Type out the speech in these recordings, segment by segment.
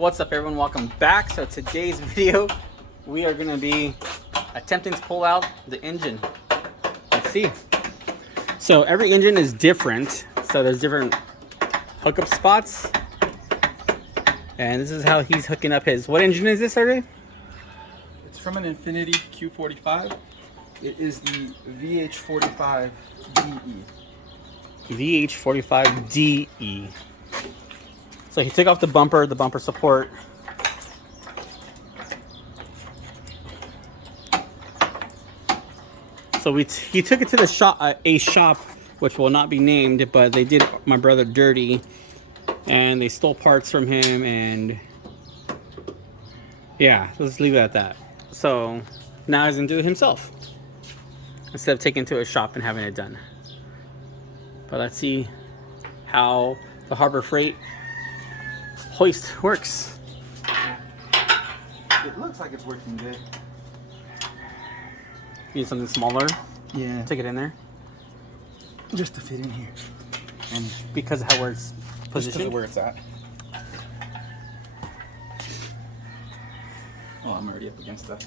What's up everyone, welcome back. So today's video we are going to be attempting to pull out the engine. Let's see. So every engine is different, so there's different hookup spots, and this is how he's hooking up his. What engine is this, Sergey? It's from an Infiniti Q45. It is the VH45DE. VH45DE. So he took off the bumper support. So he took it to the shop, a shop which will not be named, but they did my brother dirty, and they stole parts from him, and yeah, let's leave it at that. So now he's gonna do it himself instead of taking it to a shop and having it done. But let's see how the Harbor Freight hoist works. It looks like it's working good. Need something smaller? Yeah. Take it in there? Just to fit in here. And because of how where it's positioned? Where it's at. Oh, I'm already up against that.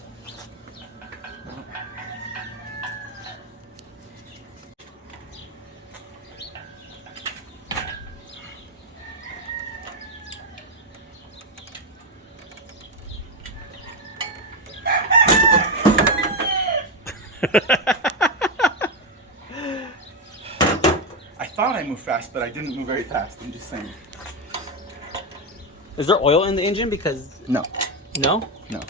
I thought I moved fast, but I didn't move very fast. I'm just saying. Is there oil in the engine? Because no. No? No.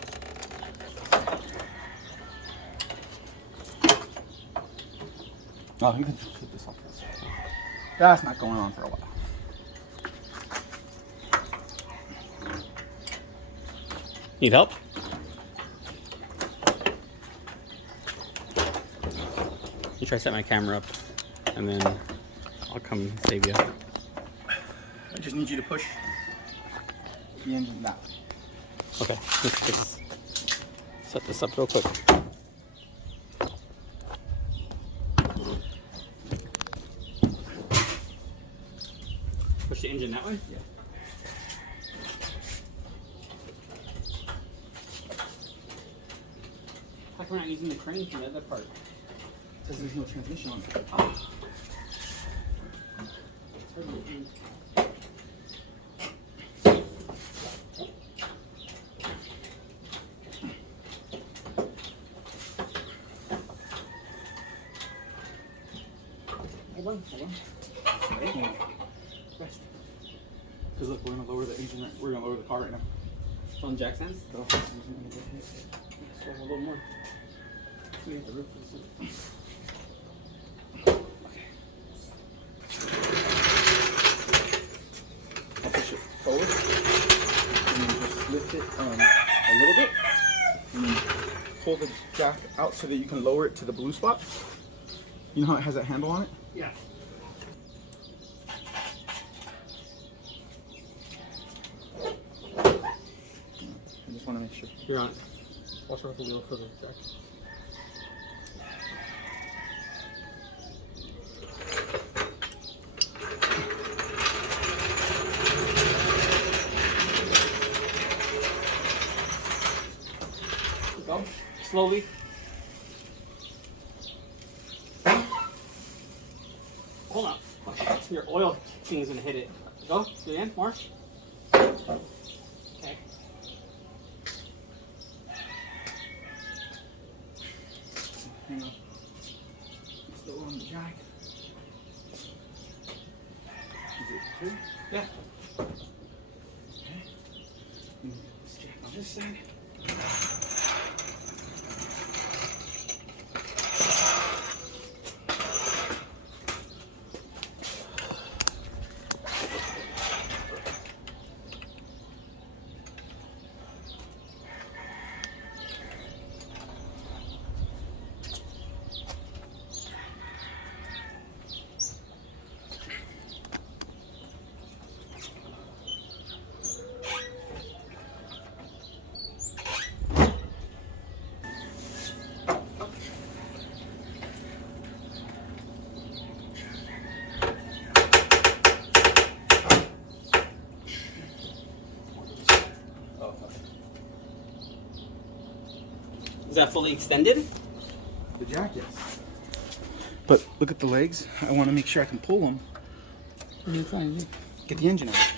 Oh, you can flip this off. That's not going on for a while. Need help? You try to set my camera up, and then I'll come save you. I just need you to push the engine that way. Okay, let's just set this up real quick. Push the engine that way? Yeah. How come we're not using the crane from the other part? Because there's no transmission on it. Oh. Hold on. Rest. Because look, we're gonna lower the engine. We're gonna lower the car right now. It's on jack stands? So, So a little more. we have the roof for this one. I'll push it forward and then just lift it a little bit and then pull the jack out so that you can lower it to the blue spot. You know how it has that handle on it? Yeah. I just want to make sure. You're on it. Watch out the wheel for the jack. Go. Slowly. Hold on. Your oil thing is gonna hit it. Go. Do it again. More. Okay. Hang on. Still on the jack. Is it clear? Yeah. Okay. This jack on this side. Is that fully extended? The jack, yes. But look at the legs. I want to make sure I can pull them. What are you trying to do? Get the engine out.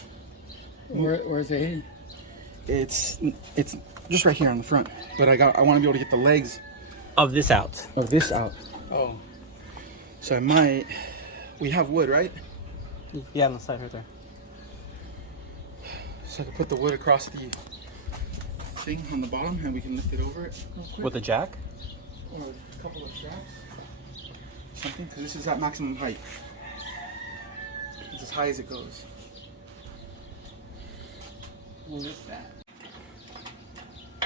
Where's it hitting? It's just right here on the front. But I want to be able to get the legs Of this out. of this out. Oh. So I might. We have wood, right? Yeah, on the side right there. So I can put the wood across the thing on the bottom, and we can lift it over it real quick. With a jack? Or a couple of straps. Something, because this is at maximum height. It's as high as it goes. What is that?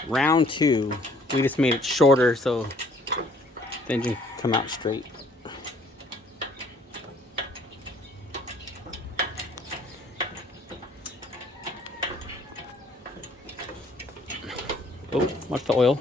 Round 2. We just made it shorter so the engine can come out straight. Oh, watch the oil.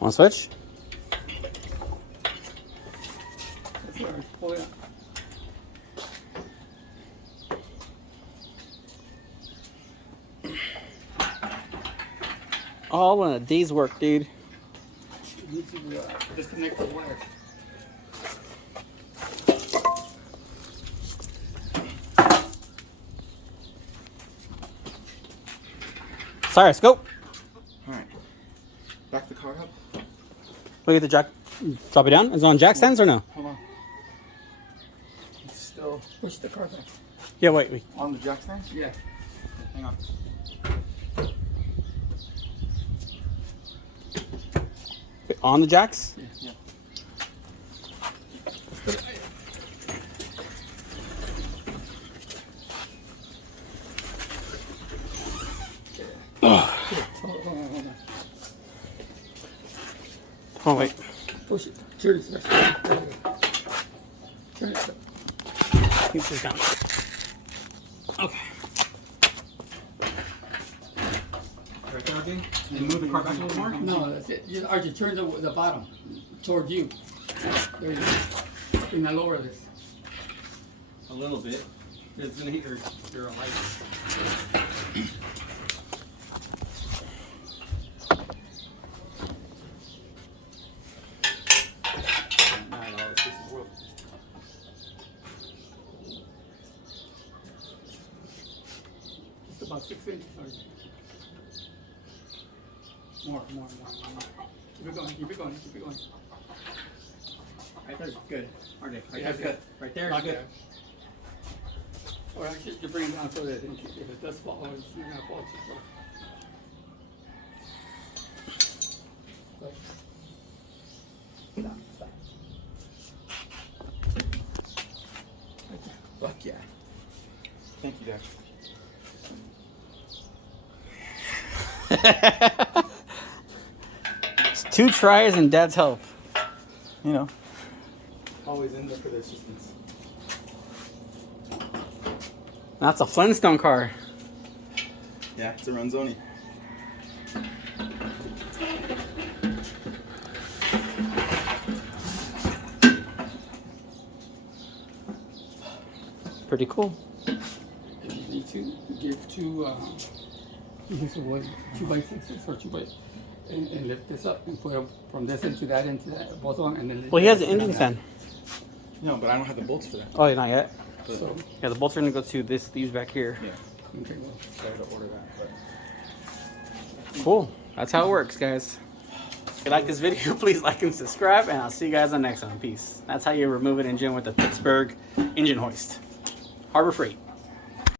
Want to switch? That's where I pull it out. All in a day's work, dude. You need to disconnect the wire. Cyrus, go. Alright. Back the car up. Look at the jack. Drop it down. Is it on jack stands or no? Hold on. It's still Push the car back. Yeah, wait. on the jack stand? Yeah. Hang on. On the jacks? Yeah. Hold on. Oh, wait. Push it. Turn it. Turn it. Keep this down. Okay. Right there, Jay? And move the car back a little more? No, that's it. You, Archie, turn the bottom toward you. There you go. Bring that lower this. A little bit. It's gonna hit your lights. Just about 6 inches, Archie. More. Keep it going. Right there's good. Right there. Yeah, good. Right there Not is good. good. Or actually, you bring it down so that if it does fall, it's not gonna fall too far. Stop. Fuck yeah. Thank you, Dad. It's 2 tries and Dad's help. You know, always end up for the assistance. That's a Flintstone car. Yeah, it's a Ranzoni. Pretty cool. If you need to, give two wood, 2x6s or 2x, and lift this up and put them from this into that, both of them, and then. Well, he has an engine stand. No, but I don't have the bolts for that. Oh, not yet. But, So, Yeah, the bolts are gonna go to these back here. yeah, okay, well, I gotta order that. But. Cool. That's how it works, guys. If you like this video, please like and subscribe, and I'll see you guys on the next one. Peace. That's how you remove an engine with the Pittsburgh engine hoist. Harbor Freight.